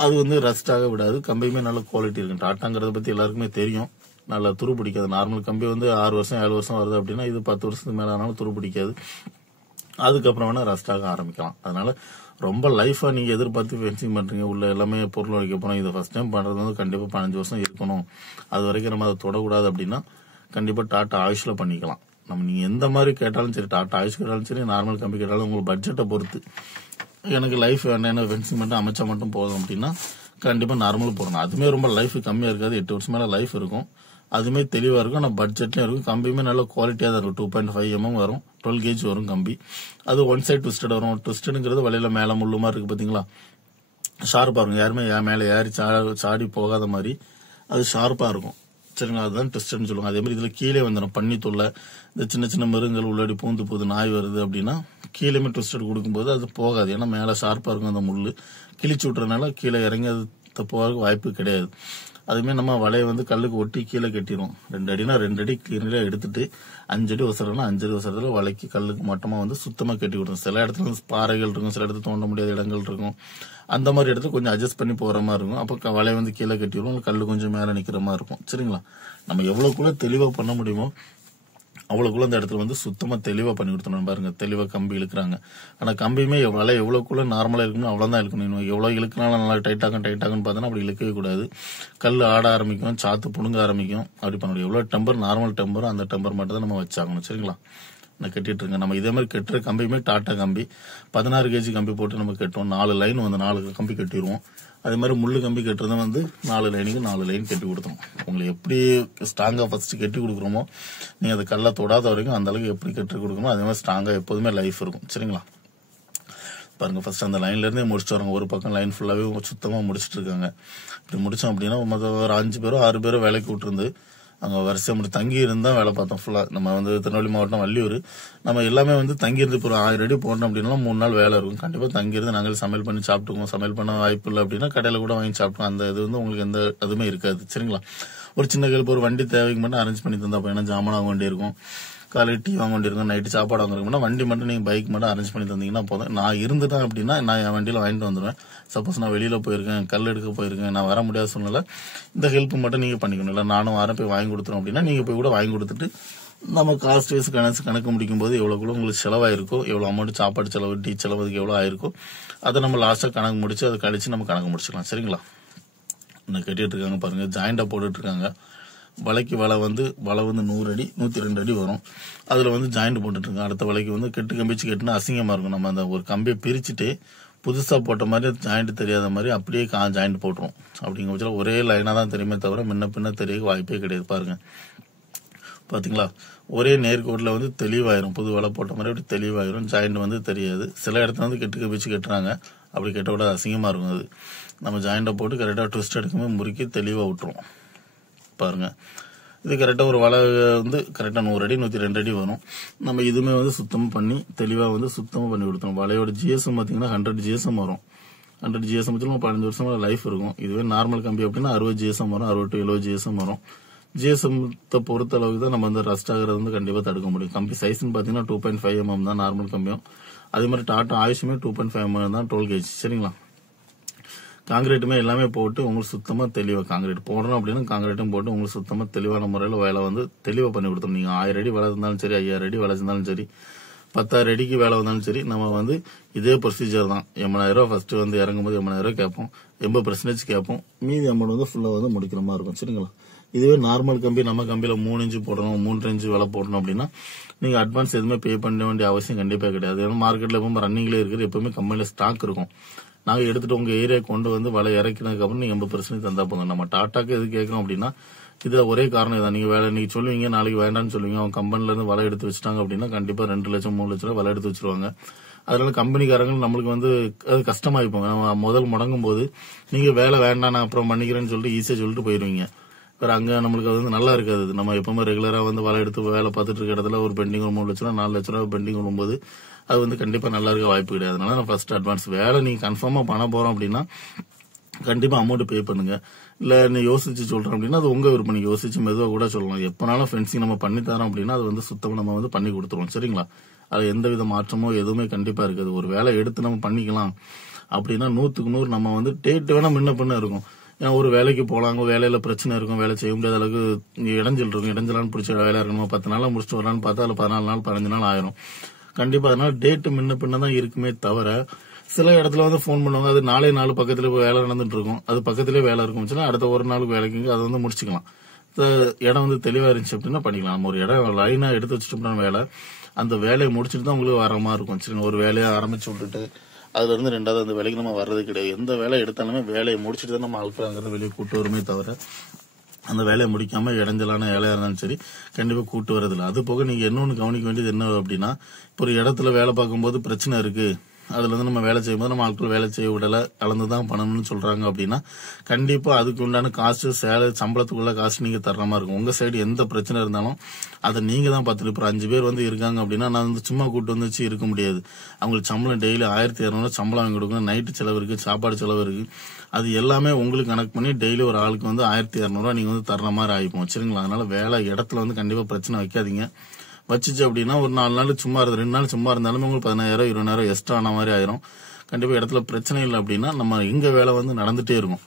அது வந்து ரஸ்ட் ஆக விடாது. கம்பியுமே நல்ல குவாலிட்டி இருக்கும். டாட்டாங்கிறத பத்தி எல்லாருக்குமே தெரியும். நல்லா துரு பிடிக்காது. நார்மல் கம்பி வந்து 6 வருஷம் 7 வருஷம் வருது அப்படின்னா இது 10 வருஷத்துக்கு மேல ஆனாலும் துரு பிடிக்காது. அதுக்கப்புறம் வேணா ரஸ்ட் ஆக ஆரம்பிக்கலாம். அதனால ரொம்ப லைஃபா நீங்க எதிர்பார்த்து ஃபென்சிங் பண்றீங்க, உள்ள எல்லாமே பொருள் வைக்க போறோம், இதை ஃபர்ஸ்ட் டைம் பண்றது வந்து கண்டிப்பா 15 வருஷம் இருக்கணும், அது வரைக்கும் நம்ம அதை தொடக்கூடாது அப்படின்னா கண்டிப்பா டாடா ஆயுஷ்ல பண்ணிக்கலாம். நம்ம நீங்க எந்த மாதிரி கேட்டாலும் சரி, டாடா ஆயுஷ் கேட்டாலும் சரி, நார்மல் கம்பி கேட்டாலும் உங்களுக்கு பட்ஜெட்டை பொறுத்து. எனக்கு லைஃப் என்ன ஃபென்சிங் மட்டும் அமைச்சா மட்டும் போதும் அப்படின்னா கண்டிப்பா நார்மல் போடணும். அதுமே ரொம்ப லைஃப் கம்மியா இருக்காது. 8 வருஷம் மேல லைஃப் இருக்கும். அதுமே தெளிவா இருக்கும். ஆனா பட்ஜெட்லயும் இருக்கும். கம்பியுமே நல்ல குவாலிட்டியா தான் இருக்கும். 2.5 mm வரும், 12 கேஜ் வரும் கம்பி. அது ஒன் சைட் ட்விஸ்டட் வரும். ட்விஸ்டடுங்கிறது வலையில மேல முள்ளு மாதிரி இருக்கு பாத்தீங்களா, ஷார்ப்பா இருக்கும். யாருமே மேல ஏறி சாடி போகாத மாதிரி அது ஷார்ப்பா இருக்கும். சரிங்களா? அதுதான் ட்விஸ்டட்னு சொல்லுவாங்க. அதே மாதிரி இதுல கீழே வந்துடும் பன்னி தொல்லை, இந்த சின்ன சின்ன மிருகங்கள் உள்ளாடி பூந்து போகுது, நாய் வருது அப்படின்னா கீழே ட்விஸ்டட் கொடுக்கும்போது அது போகாது. ஏன்னா மேல ஷார்ப்பா இருக்கும். அந்த முள்ளு கிழிச்சு விட்டுறதுனால கீழே இறங்கி அது போறதுக்கு வாய்ப்பு கிடையாது. அதுமே நம்ம வலையை வந்து கல்லுக்கு ஒட்டி கீழே கட்டிடும். 2 அடினா 2 அடி கிளீனா எடுத்துட்டு 5 அடி ஒசரம்னா 5 அடி ஒசரத்துல வலைக்கு கல்லுக்கு மட்டமா வந்து சுத்தமா கட்டி விடும். சில இடத்துல பாறைகள் இருக்கும், சில இடத்துல தோண்ட முடியாத இடங்கள் இருக்கும். அந்த மாதிரி இடத்துல கொஞ்சம் அட்ஜஸ்ட் பண்ணி போற மாதிரி இருக்கும். அப்ப வலையை வந்து கீழே கட்டி விடும், கல்லு கொஞ்சம் மேல நிக்கிற மாதிரி இருக்கும். சரிங்களா? நம்ம எவ்வளவுக்குள்ள தெளிவா பண்ண முடியுமோ அவ்வளவுக்குள்ள அந்த இடத்துல வந்து சுத்தமா தெளிவா பண்ணி கொடுத்தணும். பாருங்க, தெளிவா கம்பி இழுக்கிறாங்க. ஆனா கம்பியுமே வலை எவ்வளவுக்குள்ள நார்மலா இருக்கணும் அவ்வளவுதான் இழுக்கணும். எவ்வளவு இழுக்கினாலும் நல்லா டைட்டாகும் பார்த்தோன்னா அப்படி இழுக்கவே கூடாது. கல் ஆட ஆரம்பிக்கும், சாத்து புடுங்க ஆரம்பிக்கும். அப்படி பண்ண முடியும். எவ்வளவு டெம்பர் நார்மல் டெம்பரோ அந்த டெம்பர் மட்டும் தான் நம்ம வச்சாகணும். சரிங்களா? நான் கட்டிட்டு இருக்கேன். நம்ம இதே மாதிரி கட்டுற கம்பியுமே டாட்டா கம்பி 16 கேஜி கம்பி போட்டு நம்ம கட்டுவோம். 4 லைன் வந்து 4 கம்பி கட்டிடுவோம். அதே மாதிரி முள்ளு கம்பி கட்டுறதும் வந்து 4 லைனுக்கு 4 லைன் கட்டி கொடுத்தோம். உங்களுக்கு எப்படி ஸ்ட்ராங்கா ஃபர்ஸ்ட் கட்டி கொடுக்குறோமோ, நீங்க அதை கல்ல தொடாத வரைக்கும் அந்த அளவுக்கு எப்படி கட்டி கொடுக்கணுமோ அதே மாதிரி ஸ்ட்ராங்கா எப்போதுமே லைஃப் இருக்கும். சரிங்களா? பாருங்க, ஃபர்ஸ்ட் அந்த லைன்ல இருந்தே முடிச்சுட்டு வராங்க. ஒரு பக்கம் லைன் ஃபுல்லாவே சுத்தமா முடிச்சிட்டு இருக்காங்க. இப்படி முடிச்சோம் அப்படின்னா ஒரு 5 பேரோ 6 பேரோ வேலைக்கு விட்டுருந்து அங்கே வரிசை மட்டும் தங்கி இருந்தால் வேலை பார்த்தோம் ஃபுல்லாக. நம்ம வந்து திருநெல்வேலி மாவட்டம் வள்ளியூர். நம்ம எல்லாமே வந்து தங்கியிருந்து இப்போ ஒரு 1000 அடி போடணும் அப்படின்னா 3 நாள் வேலை இருக்கும். கண்டிப்பாக தங்கியிருந்து நாங்கள் சமையல் பண்ணி சாப்பிட்டுக்குவோம். சமையல் பண்ண வாய்ப்பு இல்லை அப்படின்னா கடையில் கூட வாங்கி சாப்பிட்டோம். அந்த இது வந்து உங்களுக்கு எந்த இதுவுமே இருக்காது. சரிங்களா? ஒரு சின்ன ஹெல்ப், ஒரு வண்டி தேவைக்கு மட்டும் அரேஞ்ச் பண்ணி தந்தா போய், ஏன்னா ஜாமான் வாங்க வேண்டி இருக்கும், காலையில் டீ வாங்க வேண்டி இருக்கும், நைட்டு சாப்பாடு வாங்குறதுக்கு வண்டி மட்டும் நீங்கள் பைக் மட்டும் அரேஞ்ச் பண்ணி தந்தீங்கன்னா போதும். நான் இருந்துட்டேன் அப்படின்னா நான் என் வண்டியில் வாங்கிட்டு வந்துடுவேன். சப்போஸ் நான் வெளியில் போயிருக்கேன், கல் எடுக்க போயிருக்கேன், நான் வர முடியாத சூழ்நிலை, இந்த ஹெல்ப் மட்டும் நீங்கள் பண்ணிக்கணும். இல்லை நானும் வரேன் போய் வாங்கி கொடுத்துரும் அப்படின்னா நீங்கள் போய் கூட வாங்கி கொடுத்துட்டு நம்ம காஸ்ட் வைஸ் கணக்கு முடிக்கும் போது எவ்வளோக்குள்ள உங்களுக்கு செலவாயிருக்கோ, எவ்வளோ அமௌண்ட் சாப்பாடு செலவு, டீ செலவு, அதுக்கு எவ்வளோ ஆயிருக்கோ அதை நம்ம லாஸ்ட்டாக கணக்கு முடிச்சு அதை கழிச்சு நம்ம கணக்கு முடிச்சுக்கலாம். சரிங்களா? இன்னும் கட்டிட்டு இருக்காங்க பாருங்க, ஜாயிண்டாக போட்டுட்டு இருக்காங்க. வலைக்கு வலை வந்து 100 அடி 102 அடி வரும். அதில் வந்து ஜாயிண்ட் போட்டுட்டு அடுத்த வலைக்கு வந்து கெட்டு கம்பிச்சு கெட்டுனா அசிங்கமாக இருக்கும். நம்ம அந்த ஒரு கம்பியை பிரிச்சுட்டு புதுசாக போட்ட மாதிரி ஜாயிண்ட் தெரியாத மாதிரி அப்படியே ஜாயிண்ட் போட்டுரும். அப்படிங்கிற பட்சத்தில் ஒரே லைனாக தான் தெரியுமே தவிர முன்ன பின்ன தெரிய வாய்ப்பே கிடையாது. பாருங்க, பார்த்தீங்களா? ஒரே நேர்கோட்டில் வந்து தெளிவாயிரும். புது வலை போட்ட மாதிரி அப்படி தெளிவாயிரும். ஜாயிண்ட் வந்து தெரியாது. சில இடத்துல வந்து கெட்டு கம்பிச்சு கெட்டுறாங்க. அப்படி கெட்ட விட அசிங்கமாக இருக்கும். அது நம்ம ஜாயிண்டை போட்டு கரெக்டாக ட்விஸ்ட் எடுக்கும்போது முறுக்கி தெளிவாக விட்டுரும். பாருங்க, இது கரெக்டாக ஒரு வலை வந்து கரெக்டாக 100 அடி 102 அடி வரும். நம்ம இதுவுமே வந்து சுத்தமாக பண்ணி தெளிவாக வந்து சுத்தமாக பண்ணி கொடுத்தோம். வலையோட ஜிஎஸ்எம் பார்த்தீங்கன்னா 100 ஜிஎஸ்எம் வரும். 100 ஜிஎஸ்எம் வச்சு 15 வருஷம் லைஃப் இருக்கும். இதுவே நார்மல் கம்பி அப்படின்னா 60 ஜிஎஸ்எம் வரும், 60 to 70 ஜிஎஸ்எம் வரும். ஜிஎஸ்எம் பொறுத்த அளவுக்கு தான் நம்ம வந்து ரஸ்ட் ஆகிறது வந்து கண்டிப்பாக தடுக்க முடியும். கம்பி சைஸ்ன்னு பார்த்தீங்கன்னா 2.5 mm தான் நார்மல் கம்பியும். அதே மாதிரி டாட்டா ஆயுஷுமே 2.5 mm தான் 12 gauge. சரிங்களா? காங்கிரீட்டுமே எல்லாமே போட்டு உங்களுக்கு சுத்தமாக தெளிவாக காங்கிரீட் போடணும் அப்படின்னா காங்கிரீட்டும் போட்டு உங்களுக்கு சுத்தமாக தெளிவான முறையில் வேலை வந்து தெளிவாக பண்ணி கொடுத்தோம். நீங்கள் 1000 அடி வேலை இருந்தாலும் சரி, 5000 அடி வேலை இருந்தாலும் சரி, 10,000 அடிக்கு வேலை வந்தாலும் சரி, நம்ம வந்து இதே ப்ரொசீஜர் தான். 80,000 ஃபர்ஸ்ட் வந்து இறங்கும்போது 80,000 கேட்போம், 80% கேட்போம், மீதி அமௌண்ட் வந்து ஃபுல்லாக வந்து முடிக்கிற மாதிரி இருக்கும். சரிங்களா? இதுவே நார்மல் கம்பி, நம்ம கம்பியில் 3 இன்ச்சு போடணும், 3 இன்ச்சு வேலை போடணும் அப்படின்னா நீங்கள் அட்வான்ஸ் எதுவுமே பே பண்ண வேண்டிய அவசியம் கண்டிப்பாக கிடையாது. ஏன்னா மார்க்கெட்டில் எப்பவும் ரன்னிங்லேயே இருக்குது, எப்பவுமே கம்பெனியில் ஸ்டாக் இருக்கும். நாங்கள் எடுத்துட்டு உங்கள் ஏரியா கொண்டு வந்து வலை இறக்கினதுக்கப்புறம் நீங்கள் 80% தந்தா போதும். நம்ம டாட்டாக்கு எது கேட்கணும் அப்படின்னா இது ஒரே காரணம் இதான். நீங்கள் சொல்லுவீங்க, நாளைக்கு வேண்டாம்னு சொல்லுவீங்க, அவங்க கம்பெனிலேருந்து வலை எடுத்து வச்சுட்டாங்க அப்படின்னா கண்டிப்பாக 2 லட்சம் 3 லட்சம் வலை எடுத்து வச்சிருவாங்க. அதனால கம்பெனிக்காரங்க நம்மளுக்கு வந்து அது கஷ்டமாயிப்போங்க. நம்ம முதல் முடங்கும் போது நீங்கள் வேலை வேண்டாம் நான் அப்புறம் பண்ணிக்கிறேன்னு சொல்லிட்டு ஈஸியாக சொல்லிட்டு போயிடுவீங்க. வேற அங்கே நம்மளுக்கு அது வந்து நல்லா இருக்காது. நம்ம எப்பவுமே ரெகுலராக வந்து வலை எடுத்து வேலை பார்த்துட்டு இருக்க இடத்துல ஒரு பெண்டிங் ஒரு 3 லட்ச ரூபா 4 லட்ச ரூபா பெண்டிங் வரும்போது அது வந்து கண்டிப்பாக நல்லா இருக்க வாய்ப்பு கிடையாது. அதனால நான் ஃபர்ஸ்ட் அட்வான்ஸ் வேலை நீங்கள் கன்ஃபார்மாக பண்ண போகிறோம் அப்படின்னா கண்டிப்பாக அமௌண்ட் பே பண்ணுங்க. இல்லை நீ யோசிச்சு சொல்கிறேன் அப்படின்னா அது உங்கள் விருப்பம். நீங்கள் யோசிச்சு மெதுவாக கூட சொல்லலாம். எப்போனாலும் ஃபென்சிங் நம்ம பண்ணி தரோம் அப்படின்னா அது வந்து சுத்தமாக நம்ம வந்து பண்ணி கொடுத்துருவோம். சரிங்களா? அது எந்த வித மாற்றமோ எதுவுமே கண்டிப்பாக இருக்காது. ஒரு வேலை எடுத்து நம்ம பண்ணிக்கலாம் அப்படின்னா 100க்கு 100 நம்ம வந்து டேட் வேணா முன்ன பின்ன இருக்கும். ஏன்னா ஒரு வேலைக்கு போலாங்க, வேலையில பிரச்சனை இருக்கும், வேலை செய்ய முடியாத அளவுக்கு இடைஞ்சல் இருக்கும். இடைஞ்சலான்னு பிடிச்ச வேலையா இருக்கணும், 10 நாளா முடிச்சுட்டு வரலான்னு பார்த்தா அதில் 14 நாள் 15 நாள் ஆயிரும். கண்டிப்பா அதனால டேட்டு முன்ன பின்ன தான் இருக்குமே தவிர சில இடத்துல வந்து ஃபோன் பண்ணுவாங்க, அது 4 பக்கத்துல வேலை நடந்துட்டு இருக்கும், அது பக்கத்திலே வேலை இருக்கும், அடுத்த ஒரு நாளுக்கு வேலைக்கு அதை வந்து முடிச்சுக்கலாம். இடம் வந்து தெளிவா இருந்துச்சு அப்படின்னா பண்ணிக்கலாம். நம்ம ஒரு இடம் லைனா எடுத்து வச்சுட்டோம்னா வேலை அந்த வேலையை முடிச்சுட்டு தான் உங்களுக்கு வர மாதிரி இருக்கும். சரி, ஒரு வேலையை ஆரம்பிச்சு விட்டுட்டு அதுல இருந்து 2வது அந்த வேலைக்கு நம்ம வர்றது கிடையாது. எந்த வேலை எடுத்தாலுமே வேலையை முடிச்சுட்டு தான் நம்ம ஆட்கள் வெளியே கூட்டு வருமே தவிர அந்த வேலையை முடிக்காம இடைஞ்சலான வேலையா இருந்தாலும் சரி கண்டிப்பா கூட்டு வரதில்லை. அது போக நீங்க இன்னொன்னு கவனிக்க வேண்டியது என்ன அப்படின்னா, இப்போ ஒரு இடத்துல வேலை பார்க்கும்போது பிரச்சனை இருக்கு, அதுல இருந்து நம்ம வேலை செய்யும்போது நம்ம ஆட்கள் வேலை செய்ய விடல, கலந்துதான் பண்ணணும்னு சொல்றாங்க அப்படின்னா கண்டிப்பா அதுக்கு உண்டான காசு சம்பளத்துக்குள்ள காசு நீங்க தர்ற மாதிரி இருக்கும். உங்க சைடு எந்த பிரச்சனை இருந்தாலும் அதை நீங்க தான் பார்த்துட்டு. இப்போ 5 பேர் வந்து இருக்காங்க அப்படின்னா நான் வந்து சும்மா கூட்டு வந்து வச்சு இருக்க முடியாது. அவங்களுக்கு சம்பளம் டெய்லி 1200 சம்பளம் வாங்கி கொடுக்கணும், நைட்டு செலவு இருக்கு, சாப்பாடு செலவு இருக்கு, அது எல்லாமே உங்களுக்கு கணக்கு பண்ணி டெய்லி ஒரு ஆளுக்கு வந்து 1200 நீங்க வந்து தர்ற மாதிரி ஆயிப்போம். சரிங்களா? அதனால வேலை இடத்துல வந்து கண்டிப்பா பிரச்சனை வைக்காதீங்க. வச்சுச்சு அப்படின்னா ஒரு 4 நாள் சும்மா இருந்து 2 நாள் சும்மா இருந்தாலும் உங்களுக்கு 15,000 20,000 எக்ஸ்ட்ரா ஆன மாதிரி ஆயிரும். கண்டிப்பா இடத்துல பிரச்சனை இல்லை அப்படின்னா நம்ம எங்க வேலை வந்து நடந்துட்டே இருக்கும்.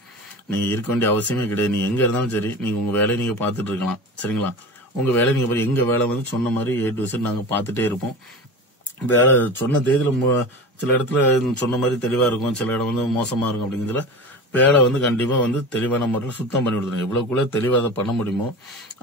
நீங்க இருக்க வேண்டிய அவசியமே கிடையாது. நீங்க எங்க இருந்தாலும் சரி நீங்க உங்க வேலையை நீங்க பாத்துட்டு இருக்கலாம். சரிங்களா? உங்க வேலை நீங்க எங்க வேலை வந்து சொன்ன மாதிரி A to Z நாங்க பாத்துட்டே இருப்போம். வேலை சொன்ன தேதியில சில இடத்துல சொன்ன மாதிரி தெளிவா இருக்கும், சில இடம் வந்து மோசமா இருக்கும். அப்படிங்கிறதுல வேலை வந்து கண்டிப்பா வந்து தெளிவான முறையில் சுத்தம் பண்ணி கொடுத்துருங்க. எவ்வளவுக்குள்ள தெளிவா அதை பண்ண முடியுமோ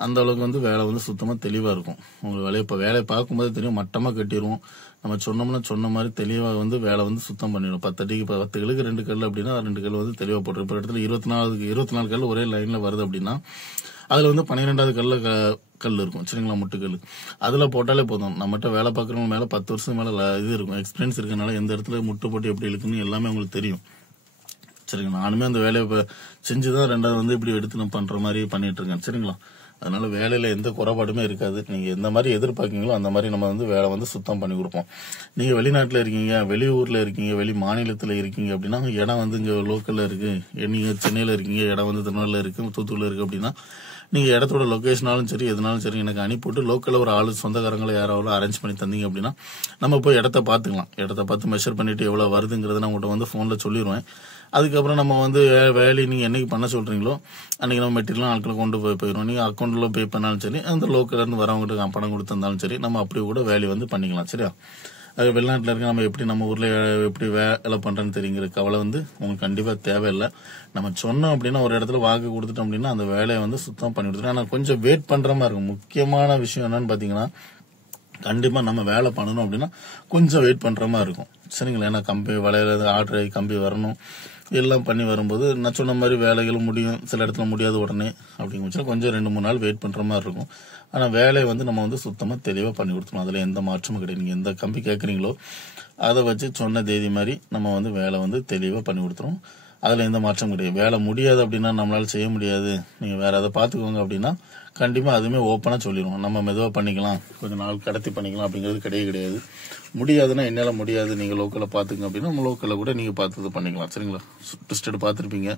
அந்த அளவுக்கு வந்து வேலை வந்து சுத்தமா தெளிவா இருக்கும். உங்களுக்கு வேலையை பார்க்கும்போது தெரியும், மட்டமா கட்டிடுவோம். நம்ம சொன்னோம்னா சொன்ன மாதிரி தெளிவா வந்து வேலை வந்து சுத்தம் பண்ணிடும். 10 அடிக்கு 10 கல்லுக்கு 2 கல் அப்படின்னா 2 கல் வந்து தெளிவா போட்டுரும். இப்போ இடத்துல 24 கல் ஒரே லைன்ல வருது அப்படின்னா அதுல வந்து 12வது கல் இருக்கும். சரிங்களா? முட்டுக்கல் அதுல போட்டாலே போதும். நம்மகிட்ட வேலை பார்க்கறவங்க மேல 10 வருஷம் மேல இது இருக்கும், எக்ஸ்பீரியன்ஸ் இருக்கனால எந்த இடத்துல முட்டு போட்டு எப்படி இழுக்குன்னு எல்லாமே உங்களுக்கு தெரியும். சரிங்களா? நானுமே அந்த வேலையை செஞ்சுதான் 2வது வந்து இப்படி எடுத்து நான் பண்ற மாதிரி பண்ணிட்டு இருக்கேன். சரிங்களா? அதனால வேலையில எந்த குறைபாடுமே இருக்காது. நீங்க எந்த மாதிரி எதிர்பார்க்கீங்களோ அந்த மாதிரி நம்ம வந்து வேலை வந்து சுத்தம் பண்ணி கொடுப்போம். நீங்க வெளிநாட்டுல இருக்கீங்க, வெளியூர்ல இருக்கீங்க, வெளி மாநிலத்துல இருக்கீங்க அப்படின்னா இடம் வந்து இங்க லோக்கல்ல இருக்கு. நீங்க சென்னையில இருக்கீங்க, இடம் வந்து திருநெல்வேலியில இருக்கு, தூத்துக்குடியில இருக்கு அப்படின்னா நீங்க இடத்தோட லொகேஷனாலும் சரி எதுனாலும் சரி எனக்கு அனுப்பிவிட்டு லோக்கல்ல ஒரு ஆளு சொந்தக்காரங்களை யாராவது அரேஞ்ச் பண்ணி தந்தீங்க அப்படின்னா நம்ம போய் இடத்த பாத்துக்கலாம். இடத்த பார்த்து மெஷர் பண்ணிட்டு எவ்வளவு வருதுங்கிறத நான் உங்கள்கிட்ட வந்து போன்ல சொல்லிடுவேன். அதுக்கப்புறம் நம்ம வந்து வேலையை நீங்க என்னைக்கு பண்ண சொல்றீங்களோ அன்னைக்கு நம்ம மெட்டீரியல் ஆட்களை கொண்டு போயிடுவோம். நீங்க அக்கௌண்ட்ல பே பண்ணாலும் சரி, அந்த லோக்கல்ல இருந்து வரவங்களுக்கு பணம் கொடுத்திருந்தாலும் சரி, நம்ம அப்படி கூட வேலையை வந்து பண்ணிக்கலாம். சரியா? அது வெளிநாட்டுல இருக்க நம்ம எப்படி நம்ம ஊர்ல எப்படி வேலை பண்றேன்னு தெரியுங்கிற கவலை வந்து உங்களுக்கு கண்டிப்பா தேவையில்லை. நம்ம சொன்னோம் அப்படின்னா ஒரு இடத்துல வாக்கு கொடுத்துட்டோம் அப்படின்னா அந்த வேலையை வந்து சுத்தம் பண்ணி கொடுத்துட்டோம். ஆனா கொஞ்சம் வெயிட் பண்ற மாதிரி இருக்கும். முக்கியமான விஷயம் என்னன்னு பாத்தீங்கன்னா கண்டிப்பா நம்ம வேலை பண்ணணும் அப்படின்னா கொஞ்சம் வெயிட் பண்ற மாதிரி இருக்கும். சரிங்களா? ஏன்னா கம்பி வளையல ஆர்டர் ஆகி கம்பி வரணும், எல்லாம் பண்ணி வரும்போது நான் சொன்ன மாதிரி வேலைகளும் முடியும், சில இடத்துல முடியாது உடனே. அப்படிங்கிற கொஞ்சம் 2-3 நாள் வெயிட் பண்ற மாதிரி இருக்கும். ஆனா வேலையை வந்து நம்ம வந்து சுத்தமா தெளிவா பண்ணி கொடுத்துரும். அதுல எந்த மாற்றமும் கிடையாது. நீங்க எந்த கம்பி கேட்கறீங்களோ அதை வச்சு சொன்ன தேதி மாதிரி நம்ம வந்து வேலை வந்து தெளிவா பண்ணி கொடுத்துரும். அதுல எந்த மாற்றமும் கிடையாது. வேலை முடியாது அப்படின்னா நம்மளால செய்ய முடியாது, நீங்க வேற அதை பாத்துக்கோங்க அப்படின்னா கண்டிப்பா அதுவுமே ஓப்பனா சொல்லிடுவோம். நம்ம மெதுவா பண்ணிக்கலாம், கொஞ்சம் நாள் கடத்தி பண்ணிக்கலாம் அப்படிங்கிறது கிடையாது. முடியாதுன்னா என்னால முடியாது, நீங்க லோக்கல்ல பாத்துங்க அப்படின்னா நம்ம லோக்கல்ல கூட நீங்க பார்த்து பண்ணிக்கலாம். சரிங்களா? ட்விஸ்டட் பாத்துருப்பீங்க,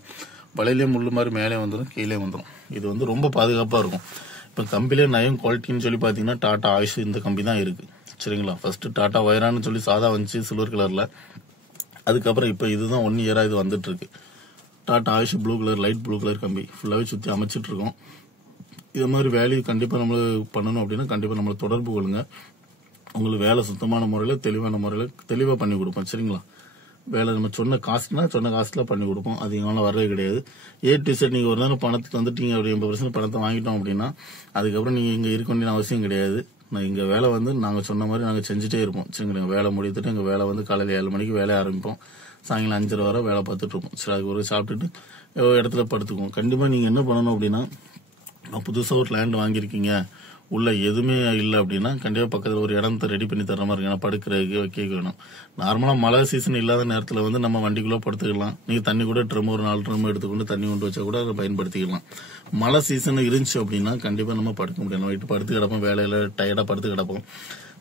வலையிலேயே முள்ளு மாதிரி மேலே வந்துடும், கீழே வந்துடும். இது வந்து ரொம்ப பாதுகாப்பா இருக்கும். இப்ப கம்பிலே நயம் குவாலிட்டின்னு சொல்லி பாத்தீங்கன்னா டாடா ஆயுஷ் இந்த கம்பி தான் இருக்கு. சரிங்களா? ஃபர்ஸ்ட் டாடா வைரான்னு சொல்லி சாதா வந்துச்சு சில்வர் கலர்ல. அதுக்கப்புறம் இப்ப இதுதான் 1 இயரா இது வந்துட்டு இருக்கு. Tata AYUSH blue colour, light blue colour கம்பி ஃபுல்லாவே சுத்தி அமைச்சிட்டு இருக்கோம். இது மாதிரி வேலையை கண்டிப்பா நம்ம பண்ணணும் அப்படின்னா கண்டிப்பா நம்மளை தொடர்பு கொள்ளுங்க. உங்களுக்கு வேலை சுத்தமான முறையில தெளிவான முறையில தெளிவா பண்ணி கொடுப்போம். சரிங்களா? வேலை நம்ம சொன்ன காஸ்ட்ல பண்ணி கொடுப்போம். அதிகமான வரவே கிடையாது. A to Z நீங்க ஒரு நேரம் பணத்துக்கு வந்துட்டீங்க, ஒரு 80% பணத்தை வாங்கிட்டோம் அப்படின்னா அதுக்கப்புறம் நீங்க இங்க இருக்க வேண்டிய அவசியம் கிடையாது. இங்க வேலை வந்து நாங்க சொன்ன மாதிரி நாங்க செஞ்சுட்டே இருப்போம். சரிங்களா? வேலை முடித்துட்டு எங்க வேலை வந்து காலையில 7 மணிக்கு வேலையை ஆரம்பிப்போம், சாயங்காலம் 5:30 வரை வேலை பார்த்துட்டு இருப்போம். சரி, அதுக்கு ஒரு சாப்பிட்டுட்டு இடத்துல படுத்துக்குவோம். கண்டிப்பா நீங்க என்ன பண்ணணும் அப்படின்னா புதுசா ஒரு லேண்ட் வாங்கியிருக்கீங்க, உள்ள எதுவுமே இல்லை அப்படின்னா கண்டிப்பா பக்கத்துல ஒரு இடத்தை ரெடி பண்ணி தர மாதிரி இருக்கு. படுக்கிறதுக்கு வைக்க வேணும். நார்மலா மழை சீசன் இல்லாத நேரத்துல வந்து நம்ம வண்டிக்குள்ள படுத்துக்கலாம். நீங்க தண்ணி கூட ட்ரம் ஒரு 4 ட்ரம் எடுத்துக்கொண்டு தண்ணி கொண்டு வச்சா கூட அதை பயன்படுத்திக்கலாம். மழை சீசன் இருந்துச்சு அப்படின்னா கண்டிப்பா நம்ம படுக்க முடியாது. நைட்டு படுத்து கிடப்போம், வேலையில டயர்டா படுத்து கிடப்போம்.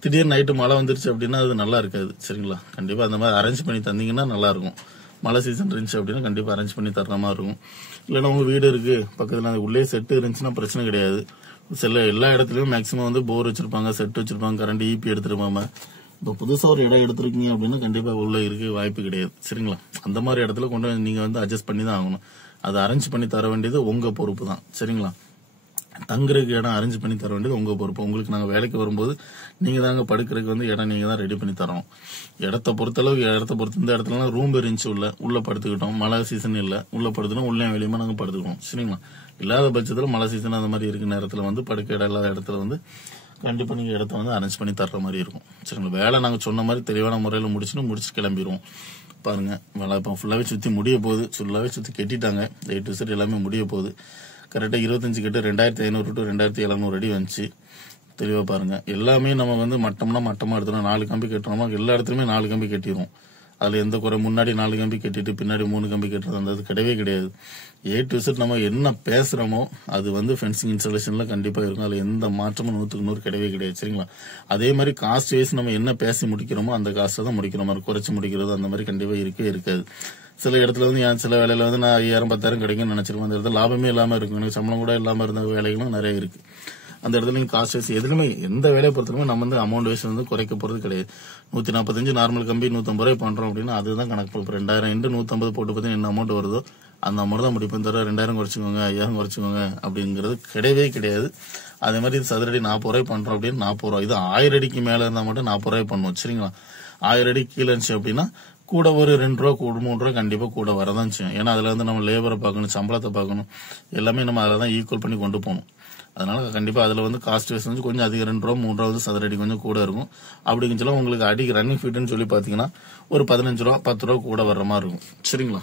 திடீர்னு நைட்டு மழை வந்துருச்சு அப்படின்னா அது நல்லா இருக்காது. சரிங்களா? கண்டிப்பா அந்த மாதிரி அரேஞ்ச் பண்ணி தந்தீங்கன்னா நல்லா இருக்கும். மழை சீசன் இருந்துச்சு அப்படின்னா கண்டிப்பா அரேஞ்ச் பண்ணி தர்ற மாதிரி இருக்கும். இல்லைன்னா உங்க வீடு இருக்கு பக்கத்துல உள்ளே செட்டு இருந்துச்சுன்னா பிரச்சனை கிடையாது. சில எல்லா இடத்துலயும் மேக்சிமம் வந்து போர் வச்சிருப்பாங்க, செட் வச்சிருப்பாங்க, கரண்ட் ஈபி எடுத்துருப்பாங்க. இப்ப புதுசா ஒரு இடம் எடுத்திருக்கீங்க அப்படின்னா கண்டிப்பா உள்ள இருக்க வாய்ப்பு கிடையாது. சரிங்களா? அந்த மாதிரி இடத்துல கொண்டு நீங்க வந்து அட்ஜஸ்ட் பண்ணி தான் ஆகணும். அதை அரேஞ்ச் பண்ணி தர வேண்டியது உங்க பொறுப்பு தான். சரிங்களா? தங்குறதுக்கு இடம் அரேஞ்ச் பண்ணி தர வேண்டியது உங்க பொறுப்பு. உங்களுக்கு நாங்க வேலைக்கு வரும்போது நீங்க தாங்க படுக்கிறதுக்கு வந்து இடம் நீங்க தான் ரெடி பண்ணி தரோம். இடத்த பொறுத்து இந்த இடத்துல ரூம் இருந்துச்சு, உள்ள படுத்துக்கிட்டோம். மழை சீசன் இல்ல, உள்ள படுத்துட்டோம், உள்ளே வெளியுமா நாங்க படுத்துக்கிட்டோம். சரிங்களா? இல்லாத பட்சத்துல மழை சீசன் அந்த மாதிரி இருக்க நேரத்துல வந்து படுக்க இடம் இல்லாத இடத்துல வந்து கண்டிப்பா நீங்க இடத்த வந்து அரேஞ்ச் பண்ணி தர்ற மாதிரி இருக்கும். சரிங்களா? வேலை நாங்க சொன்ன மாதிரி தெளிவான முறையில முடிச்சு கிளம்பிடுவோம். பாருங்க, வேலை இப்ப ஃபுல்லாவே சுத்தி முடிய போகுது. ஃபுல்லாவே சுத்தி கட்டிட்டாங்க. A to Z எல்லாமே முடிய போகுது. கரெக்டா 25 கட்டு 2500 to 2700 அடி வந்துச்சு. தெளிவா பாருங்க. எல்லாமே நம்ம வந்து மட்டமா எடுத்துறோம். 4 கம்பி கட்டுறோமா எல்லா இடத்துலயுமே 4 கம்பி கட்டிடுவோம். அதுல எந்த குறை, முன்னாடி 4 கம்பி கட்டிட்டு பின்னாடி 3 கம்பி கட்டுறது அந்த கிடையவே கிடையாது. A to Z நம்ம என்ன பேசுறோமோ அது வந்து ஃபென்சிங் இன்ஸ்டாலேஷன்ல கண்டிப்பா இருக்கும். அதுல எந்த மாற்றமும் 100க்கு 100 கிடையவே கிடையாது. சரிங்களா? அதே மாதிரி காஸ்ட் வைஸ் நம்ம என்ன பேசி முடிக்கிறோமோ அந்த காஸ்ட் தான் முடிக்கிற மாதிரி, குறைச்சு முடிக்கிறது அந்த மாதிரி கண்டிப்பா இருக்கவே இருக்காது. சில இடத்துல வந்து சில வேலையில வந்து நான் 5000 10,000 கிடைக்கும்னு நினைச்சிருக்கேன். அந்த இடத்துல லாபமே இல்லாம இருக்கும், எனக்கு சம்பளம் கூட இல்லாம இருந்த வேலைகளும் நிறைய இருக்கு. அந்த இடத்துல நீங்க காஸ்ட் வைஸ் எதுலுமே எந்த வேலையை பொறுத்தவரைக்கும் நம்ம வந்து அமௌண்ட் வைஸ் வந்து குறைக்க போறது கிடையாது. 145 நார்மல் கம்பி 150 ரூபாய் பண்றோம் அப்படின்னா அதுதான் கணக்கு. 2000 into 150 போட்டு பார்த்தா என்ன அமௌண்ட் வருதோ அந்த அமௌண்ட் தான் முடிப்பேன். தவிர 2000 குறைச்சிக்கோங்க 5000 குறைச்சிக்கோங்க அப்படிங்கிறது கிடையவே கிடையாது. அதே மாதிரி சதுரடி 40 ரூபாய் பண்றோம் அப்படின்னு 40 ரூபாய். இது 1000 அடிக்கு மேல இருந்தா மட்டும் 40 ரூபாய் பண்ணுவோம். சரிங்களா? 1000 அடி கீழே இருந்துச்சு அப்படின்னா கூட ஒரு 2 ரூபா கூட 3 ரூபா கண்டிப்பா கூட வரதான் செய்யும். ஏன்னா அதுல வந்து நம்ம லேபரை பார்க்கணும், சம்பளத்தை பார்க்கணும், எல்லாமே நம்ம அதில் தான் ஈக்குவல் பண்ணி கொண்டு போகணும். அதனால கண்டிப்பா அதுல வந்து காஸ்ட் வைஸ் வந்து கொஞ்சம் அதிகம் 2 ரூபா 3 ரூபா வந்து சதுரடி கொஞ்சம் கூட இருக்கும். அப்படிங்க சொல்ல உங்களுக்கு அடிக்கு ரன்னிங் ஃபீட்னு சொல்லி பாத்தீங்கன்னா ஒரு 15 ரூபா 10 ரூபா கூட வர்ற மாதிரி இருக்கும். சரிங்களா?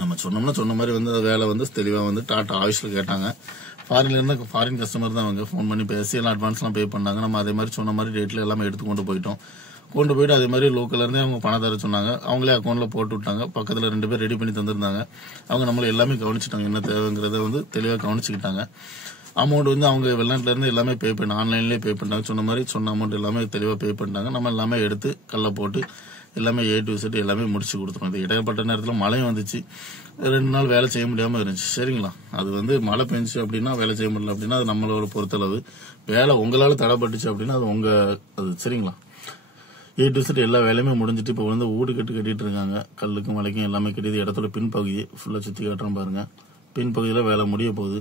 நம்ம சொன்ன மாதிரி வந்து வேலை வந்து தெளிவா வந்து டாடா ஆயுஷ்ல கேட்டாங்க. ஃபாரின் கஸ்டமர் தான் அவங்க ஃபோன் பண்ணி பேசி எல்லாம் அட்வான்ஸ் எல்லாம் பே பண்ணாங்க. நம்ம அதே மாதிரி சொன்ன மாதிரி டேட்ல எல்லாமே எடுத்து கொண்டு போயிட்டு அதே மாதிரி லோக்கல்ல இருந்தே அவங்க பணம் தர சொன்னாங்க. அவங்களே அக்கௌண்ட்ல போட்டு விட்டாங்க. பக்கத்துல 2 பேர் ரெடி பண்ணி தந்திருந்தாங்க. அவங்க நம்மள எல்லாமே கவனிச்சுட்டாங்க, என்ன தேவைங்கிறத வந்து தெளிவா கவனிச்சுக்கிட்டாங்க. அமௌண்ட் வந்து அவங்க வெளிநாட்டுல இருந்து எல்லாமே பே பண்ண ஆன்லைன்லயே பே பண்ணிட்டாங்க. சொன்ன மாதிரி சொன்ன அமௌண்ட் எல்லாமே தெளிவா பே பண்ணிட்டாங்க. நம்ம எல்லாமே எடுத்து கல்ல போட்டு எல்லாமே A to Z எல்லாமே முடிச்சு கொடுத்துரும். இது இடைப்பட்ட நேரத்துல மழையும் வந்துச்சு, 2 நாள் வேலை செய்ய முடியாம இருந்துச்சு. சரிங்களா, அது வந்து மழை பெஞ்சுச்சு அப்படின்னா வேலை செய்ய முடியல அப்படின்னா அது நம்மளோட பொறுத்தளவு. வேலை உங்களால தடைப்பட்டுச்சு அப்படின்னா அது உங்க அது. சரிங்களா, A to Z எல்லா வேலையுமே முடிஞ்சிட்டு இப்போ வந்து வீடு கட்டிட்டு இருக்காங்க. கல்லுக்கும் மலைக்கும் எல்லாமே கட்டியது. இடத்தோட பின்பகுதி ஃபுல்லா சுத்தி காட்டுறோம் பாருங்க. பின்பகுதியில வேலை முடிய போகுது.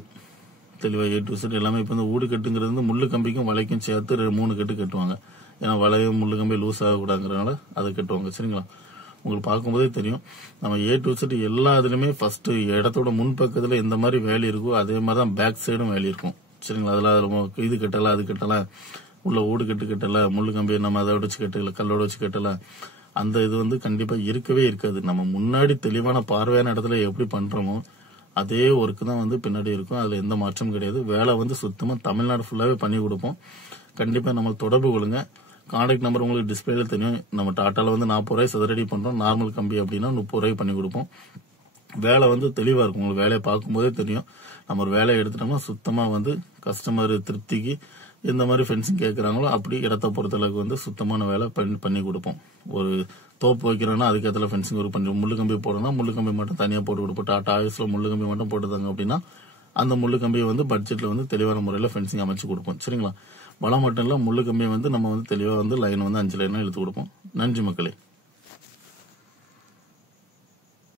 தெளிவா A to Z எல்லாமே இப்போ வந்து வீடு கட்டுங்கிறது வந்து முள்ளு கம்பிக்கும் வலைக்கும் சேர்த்து 3 கட்டு கட்டுவாங்க. ஏன்னா வலையும் முள்ளு கம்பி லூஸ் ஆகக்கூடாதுங்கிறதுனால அதை கட்டுவாங்க. சரிங்களா, உங்களுக்கு பார்க்கும்போதே தெரியும். நம்ம A to Z எல்லா இதுலயுமே ஃபர்ஸ்ட் இடத்தோட முன்பக்கத்துல எந்த மாதிரி வேலி இருக்கோ அதே மாதிரி தான் பேக் சைடும் வேலி இருக்கும். சரிங்களா, அதுல இது கட்டலாம் அது கட்டலாம், உள்ள ஓடு கட்டல, முள்ளு கம்பியை நம்ம அதை வச்சு கட்டல, கல்லோட வச்சு கட்டல, அந்த இது வந்து கண்டிப்பா இருக்கவே இருக்காது. நம்ம முன்னாடி தெளிவான பார்வையான இடத்துல எப்படி பண்றோமோ அதே ஒர்க்கு தான் வந்து பின்னாடி இருக்கும். அதுல எந்த மாற்றமும் கிடையாது. வேலை வந்து சுத்தமா தமிழ்நாடு ஃபுல்லாவே பண்ணி கொடுப்போம். கண்டிப்பா நம்ம தொடர்பு கொள்ளுங்க. கான்டாக்ட் நம்பர் உங்களுக்கு டிஸ்பிளேல தெரியும். நம்ம டாட்டால வந்து 40 ரூபாய் சதுரடி பண்றோம். நார்மல் கம்பி அப்படின்னா 30 ரூபாய் பண்ணி கொடுப்போம். வேலை வந்து தெளிவா இருக்கும். உங்களுக்கு வேலையை பார்க்கும்போதே தெரியும். நம்ம ஒரு வேலையை எடுத்துட்டோம்னா சுத்தமா வந்து கஸ்டமர் திருப்திக்கு எந்த மாதிரி ஃபென்சிங் கேட்கறாங்களோ அப்படி இடத்த பொறுத்தளவுக்கு வந்து சுத்தமான வேலை பண்ணி கொடுப்போம். ஒரு தோப்பு வைக்கிறோம்னா அதுக்கேற்ற ஃபென்சிங் ஒரு பண்ணி முள்ளு கம்பி போடணும்னா முள்ளு கம்பி மட்டும் தனியா போட்டு கொடுப்போம். டாடா ஆயுஸ்ல முள்ளு கம்பி மட்டும் போட்டுதாங்க அப்படின்னா அந்த முள்ளு கம்பியை வந்து பட்ஜெட்ல வந்து தெளிவான முறையில ஃபென்சிங் அமைச்சு கொடுப்போம். சரிங்களா, வளம் மட்டும் இல்ல முள்ளு கம்பியை வந்து நம்ம வந்து தெளிவா வந்து லைன் வந்து 5 லைனா இழுத்து கொடுப்போம். நன்றி மக்களே.